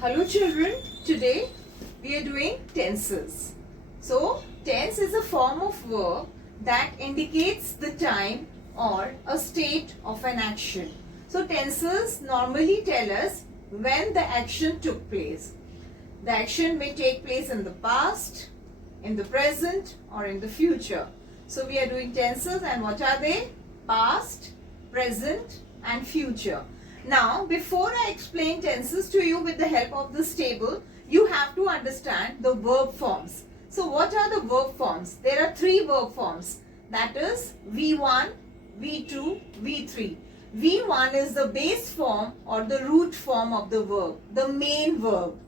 Hello children, today we are doing tenses. So tense is a form of verb that indicates the time or a state of an action. So tenses normally tell us when the action took place. The action may take place in the past, in the present or in the future. So we are doing tenses, and what are they? Past, present and future. Now, before I explain tenses to you with the help of this table, you have to understand the verb forms. So, what are the verb forms? There are three verb forms. That is V1, V2, V3. V1 is the base form or the root form of the verb, the main verb.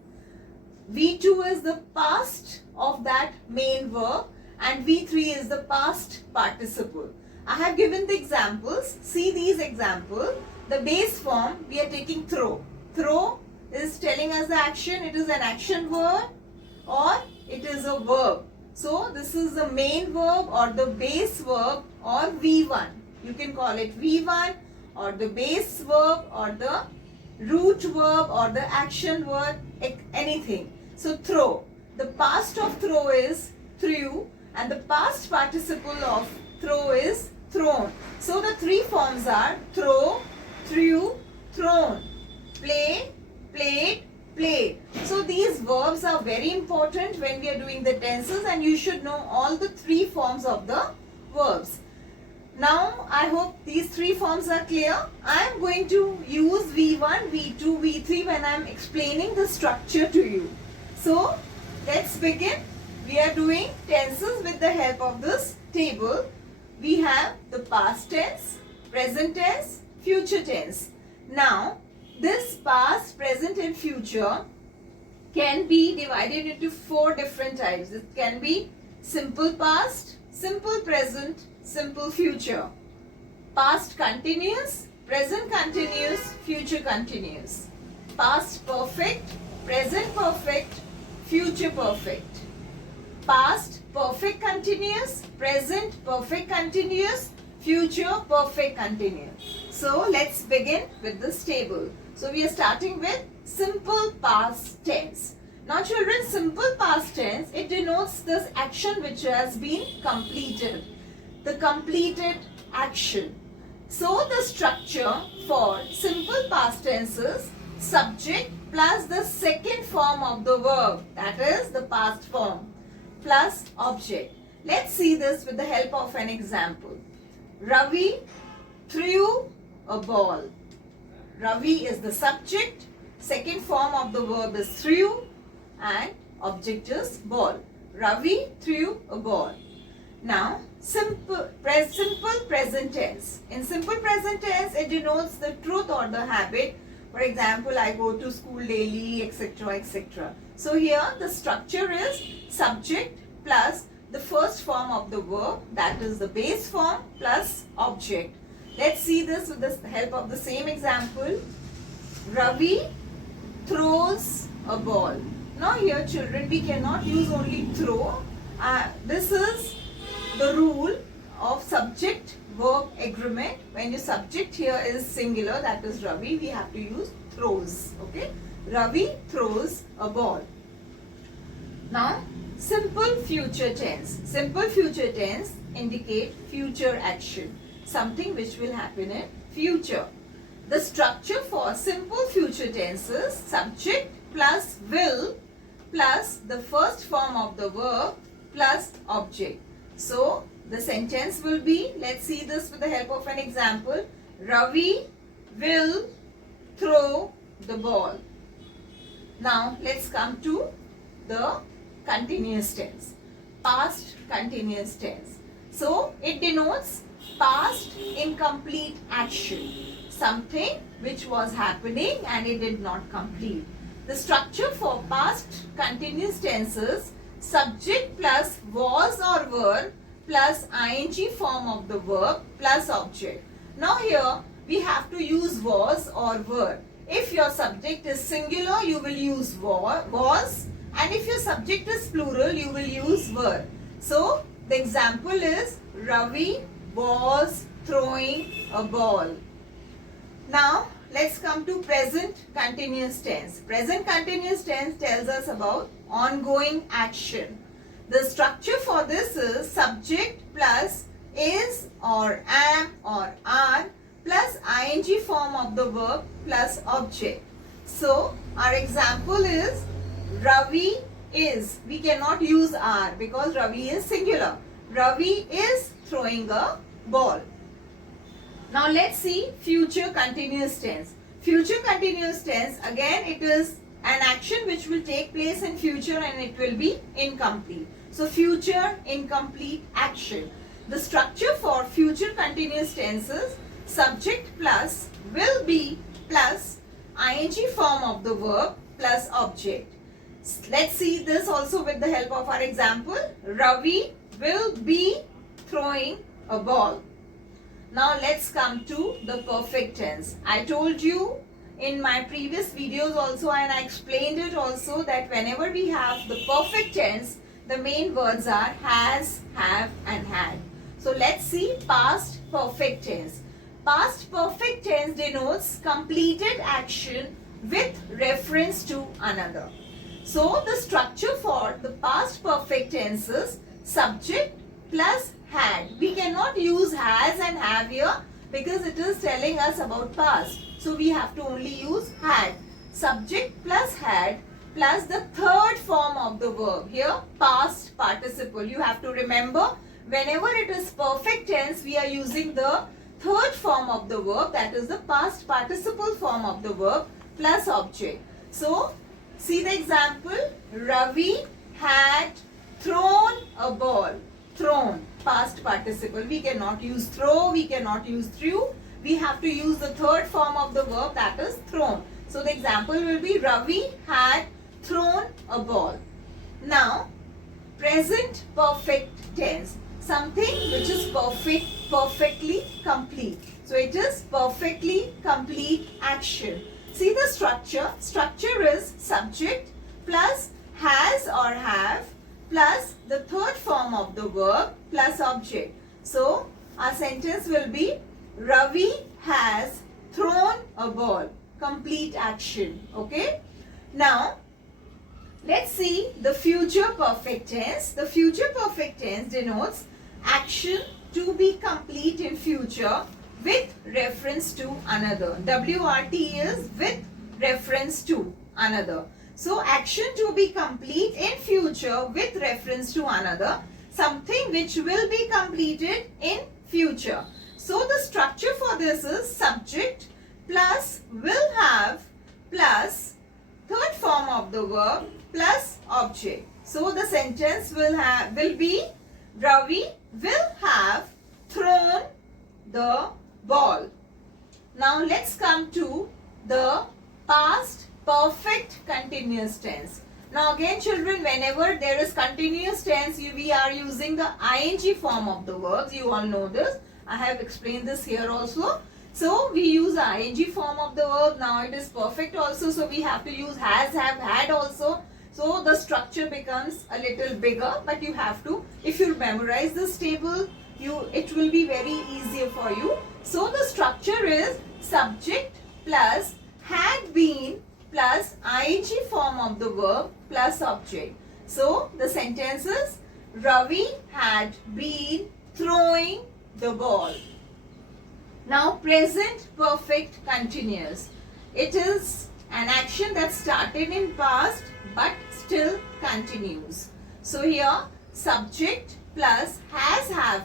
V2 is the past of that main verb, and V3 is the past participle. I have given the examples. See these examples. The base form, we are taking throw. Throw is telling us the action. It is an action word or it is a verb. So this is the main verb or the base verb or V1. You can call it V1 or the base verb or the root verb or the action word, anything. So throw. The past of throw is threw and the past participle of throw is thrown. So the three forms are throw, threw, thrown, play, played, played. So these verbs are very important when we are doing the tenses, and you should know all the three forms of the verbs. Now I hope these three forms are clear. I am going to use V1, V2, V3 when I am explaining the structure to you. So let's begin. We are doing tenses with the help of this table. We have the past tense, present tense, future tense. Now, this past, present and future can be divided into four different types. It can be simple past, simple present, simple future. Past continuous, present continuous, future continuous. Past perfect, present perfect, future perfect. Past perfect continuous, present perfect continuous, future perfect continuous. So let's begin with this table. So we are starting with simple past tense. Now children, simple past tense, it denotes this action which has been completed. The completed action. So the structure for simple past tense is subject plus the second form of the verb, that is the past form, plus object. Let's see this with the help of an example. Ravi threw a ball. Ravi is the subject, second form of the verb is threw, and object is ball. Ravi threw a ball. Now, simple present tense. In simple present tense, it denotes the truth or the habit. For example, I go to school daily, etc., etc. So here the structure is subject plus the first form of the verb, that is the base form, plus object. Let's see this with the help of the same example. Ravi throws a ball. Now here children, we cannot use only throw. This is the rule of subject verb agreement. When your subject here is singular, that is Ravi, we have to use throws. Okay, Ravi throws a ball. Now simple future tense. Simple future tense indicate future action, something which will happen in future. The structure for simple future tense is subject plus will plus the first form of the verb plus object. So the sentence will be, let's see this with the help of an example. Ravi will throw the ball. Now let's come to the continuous tense. Past continuous tense. So it denotes past incomplete action. Something which was happening and it did not complete. The structure for past continuous tense is subject plus was or were plus ing form of the verb plus object. Now here we have to use was or were. If your subject is singular, you will use was, and if your subject is plural, you will use were. So the example is Ravi was throwing a ball. Now let's come to present continuous tense. Present continuous tense tells us about ongoing action. The structure for this is subject plus is or am or are plus ing form of the verb plus object. So our example is Ravi is. We cannot use are because Ravi is singular. Ravi is throwing a ball. Now let's see future continuous tense. Future continuous tense, again it is an action which will take place in future and it will be incomplete. So future incomplete action. The structure for future continuous tense is subject plus will be plus ing form of the verb plus object. Let's see this also with the help of our example. Ravi will be throwing a ball. Now let's come to the perfect tense. I told you in my previous videos also and I explained it also that whenever we have the perfect tense, the main words are has, have and had. So let's see past perfect tense. Past perfect tense denotes completed action with reference to another. So the structure for the past perfect tense is subject plus had. We cannot use has and have here because it is telling us about past. So we have to only use had. Subject plus had plus the third form of the verb. Here past participle. You have to remember whenever it is perfect tense we are using the third form of the verb, that is the past participle form of the verb plus object. So see the example. Ravi had thrown a ball. Thrown, past participle. We cannot use throw, we cannot use threw. We have to use the third form of the verb, that is thrown. So the example will be Ravi had thrown a ball. Now present perfect tense, something which is perfectly complete. So it is perfectly complete action. See the structure. Structure is subject plus has or have plus the third form of the verb plus object. So our sentence will be Ravi has thrown a ball. Complete action. Okay. Now let's see the future perfect tense. The future perfect tense denotes action to be complete in future with reference to another. WRT is with reference to another. So action to be complete in future with reference to another. Something which will be completed in future. So the structure for this is subject plus will have plus third form of the verb plus object. So the sentence will be Ravi will have thrown the ball. Now let's come to the past perfect continuous tense. Now again children, whenever there is continuous tense, we are using the ing form of the verbs. You all know this. I have explained this here also. So we use the ing form of the verb. Now it is perfect also. So we have to use has, have, had also. So the structure becomes a little bigger, but you have to, if you memorize this table, it will be very easier for you. So the structure is subject plus had been plus ing form of the verb plus object. So the sentence is Ravi had been throwing the ball. Now present perfect continuous. It is an action that started in past but still continues. So here subject plus has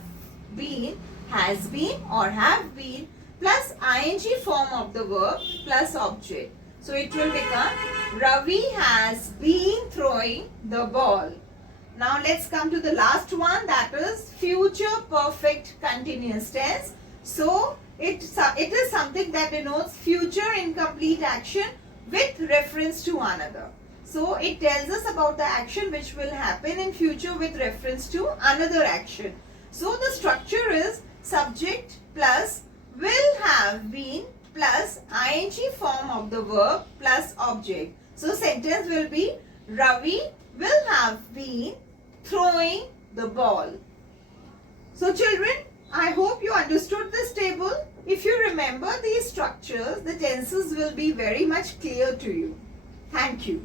been or have been plus ing form of the verb plus object. So it will become Ravi has been throwing the ball. Now let's come to the last one, that is future perfect continuous tense. So it is something that denotes future incomplete action with reference to another. So it tells us about the action which will happen in future with reference to another action. So the structure is subject plus will have been plus ing form of the verb plus object. So sentence will be Ravi will have been throwing the ball. So children, I hope you understood this table. If you remember these structures, the tenses will be very much clear to you. Thank you.